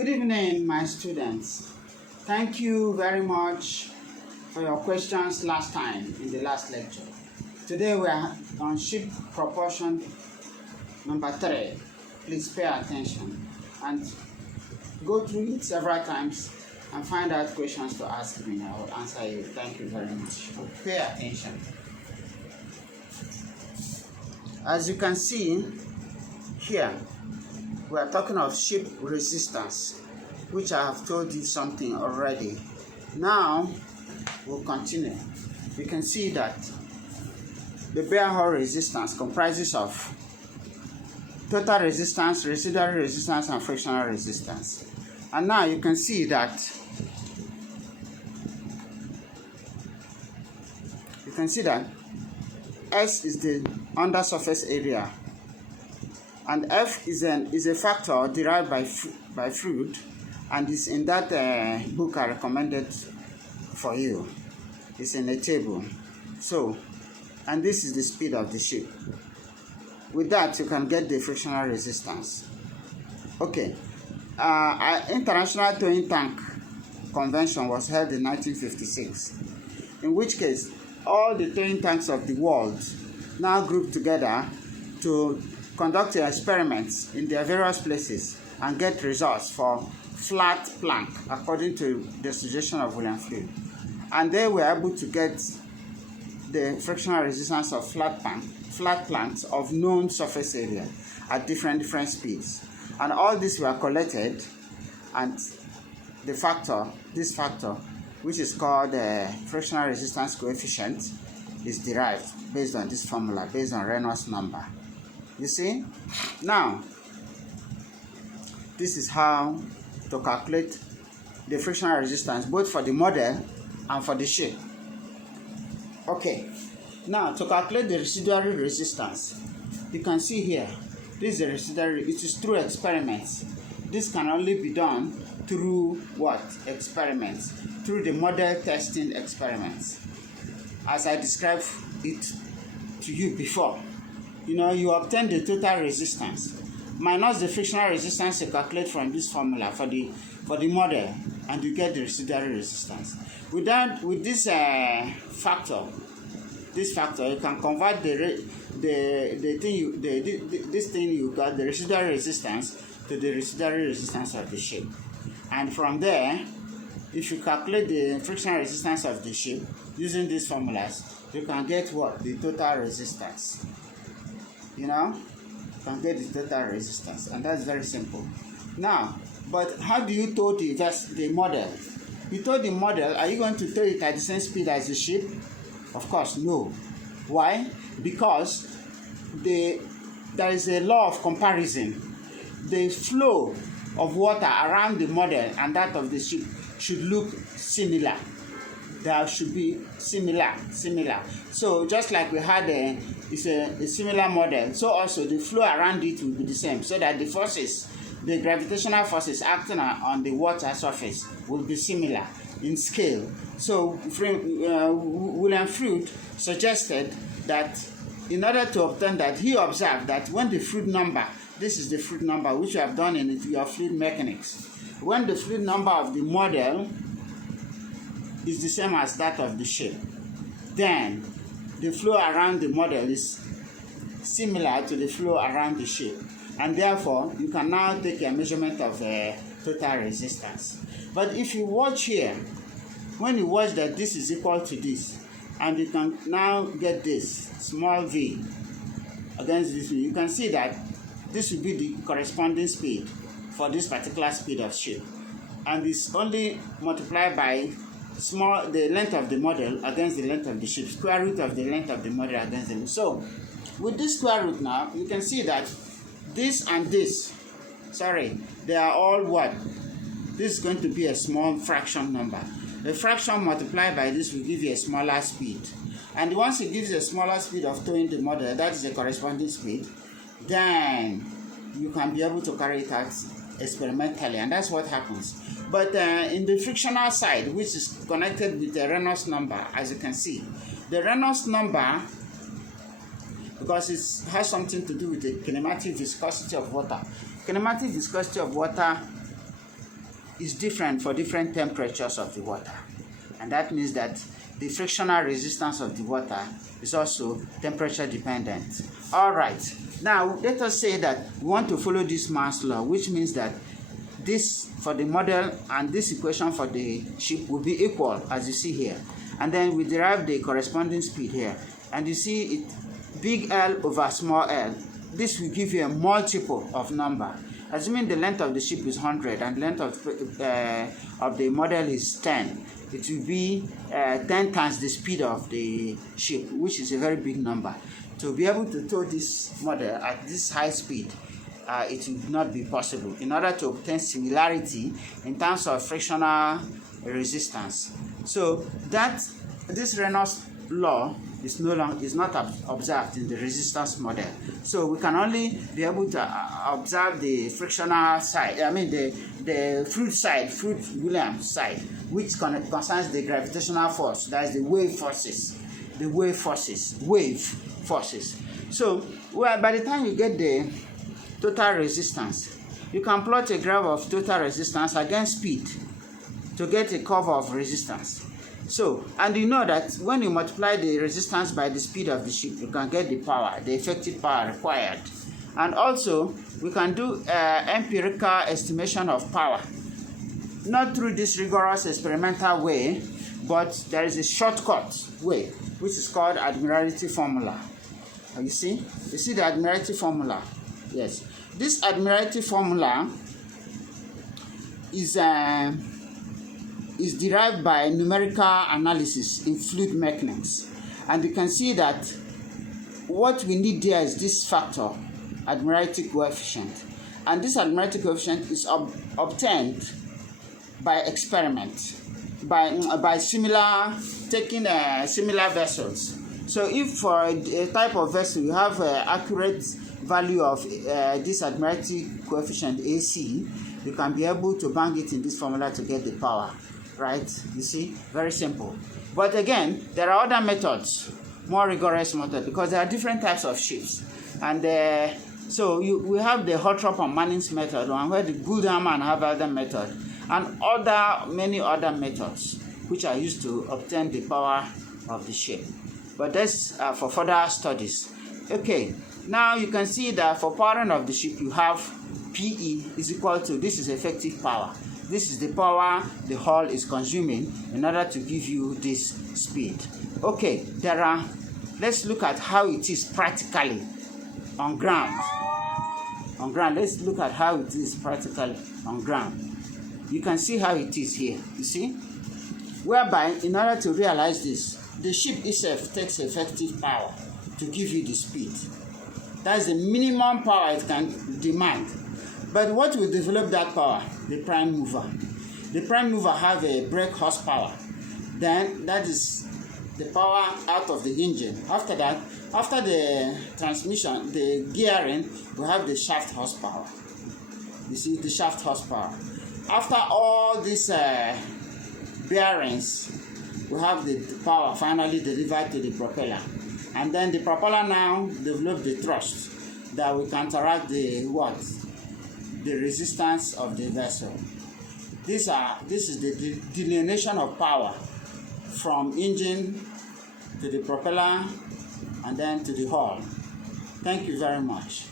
Good evening, my students. Thank you very much for your questions last time in the last lecture. Today we are on ship propulsion number 3. Please pay attention and go through it several times and find out questions to ask me. I will answer you. Thank you very much. Pay attention. As you can see here, we are talking of ship resistance, which I have told you something already. Now, we'll continue. You can see that the bare hull resistance comprises of total resistance, residual resistance, and frictional resistance. And now you can see that S is the undersurface area, and F is a factor derived by Freud, and is in that book I recommended for you. It's in a table. So, and this is the speed of the ship. With that, you can get the frictional resistance. Okay. International Towing Tank Convention was held in 1956, in which case all the towing tanks of the world now grouped together to conduct experiments in their various places and get results for flat plank according to the suggestion of William Freud. And they were able to get the frictional resistance of flat planks of known surface area at different speeds. And all these were collected, and this factor, which is called the frictional resistance coefficient, is derived based on this formula, based on Reynolds number. You see? Now, this is how to calculate the frictional resistance, both for the model and for the ship. Okay. Now, to calculate the residual resistance, you can see here, this is the residual. It is through experiments. This can only be done through what? Experiments. Through the model testing experiments. As I described it to you before. You obtain the total resistance minus the frictional resistance you calculate from this formula for the model, and you get the residual resistance. With this factor, you can convert this thing you got, the residual resistance, to the residual resistance of the ship. And from there, if you calculate the frictional resistance of the ship using these formulas, you can get what? The total resistance. You can get the total resistance, and that's very simple. Now, but how do you tow the model? You tow the model, are you going to tow it at the same speed as the ship? Of course, no. Why? Because there is a law of comparison. The flow of water around the model and that of the ship should look similar. There should be similar. So just like we had a similar model, so also the flow around it will be the same, so that the gravitational forces acting on the water surface will be similar in scale. So William Freud suggested that in order to obtain that, he observed that when the Freud number, this is the Freud number which you have done in your fluid mechanics, when the fluid number of the model is the same as that of the ship, then the flow around the model is similar to the flow around the ship, and therefore you can now take a measurement of total resistance. But if you watch here, when you watch that this is equal to this, and you can now get this small v against this v, you can see that this will be the corresponding speed for this particular speed of ship, and it's only multiplied by the length of the model against the length of the ship, square root of the length of the model against the. So with this square root now, you can see that this and this, they are all what? This is going to be a small fraction number. A fraction multiplied by this will give you a smaller speed. And once it gives a smaller speed of towing the model, that is the corresponding speed, then you can be able to carry it out experimentally, and that's what happens. But in the frictional side, which is connected with the Reynolds number, as you can see, the Reynolds number, because it has something to do with the kinematic viscosity of water. Kinematic viscosity of water is different for different temperatures of the water, and that means that the frictional resistance of the water is also temperature dependent. All right, now let us say that we want to follow this mass law, which means that this for the model and this equation for the ship will be equal, as you see here, and then we derive the corresponding speed here, and you see it, big L over small l. This will give you a multiple of number. Assuming the length of the ship is 100 and the length of the model is 10, it will be 10 times the speed of the ship, which is a very big number. To be able to tow this model at this high speed, it will not be possible. In order to obtain similarity in terms of frictional resistance, so that this Reynolds law is not observed in the resistance model. So we can only be able to observe the frictional side, I mean the fluid Williams side, which concerns the gravitational force, that is the wave forces. So by the time you get the total resistance, you can plot a graph of total resistance against speed to get a curve of resistance. So, and you know that when you multiply the resistance by the speed of the ship, you can get the power, the effective power required. And also, we can do empirical estimation of power, not through this rigorous experimental way, but there is a shortcut way, which is called Admiralty formula. You see the Admiralty formula? Yes. This Admiralty formula is derived by numerical analysis in fluid mechanics, and you can see that what we need there is this factor, Admiralty coefficient, and this Admiralty coefficient is obtained by experiment, by taking similar vessels. So if for a type of vessel you have an accurate value of this Admiralty coefficient AC, you can be able to bang it in this formula to get the power. Right? You see? Very simple. But again, there are other methods, more rigorous methods, because there are different types of ships. And so we have the Hothrop and Manning's method, and where the Goodhammer have other method, and many other methods which are used to obtain the power of the ship. But that's for further studies. Okay, now you can see that for powering of the ship, you have PE is equal to, this is effective power. This is the power the hull is consuming in order to give you this speed. Okay, let's look at how it is practically on ground. Let's look at how it is practically on ground. You can see how it is here, you see? Whereby, in order to realize this, the ship itself takes effective power to give you the speed. That's the minimum power it can demand. But what will develop that power? The prime mover. The prime mover have a brake horsepower. Then that is the power out of the engine. After that, after the transmission, the gearing, we have the shaft horsepower. You see, the shaft horsepower. After all these bearings, we have the power finally delivered to the propeller. And then the propeller now develops the thrust that will counteract the resistance of the vessel. This is the delineation of power from engine to the propeller and then to the hull. Thank you very much.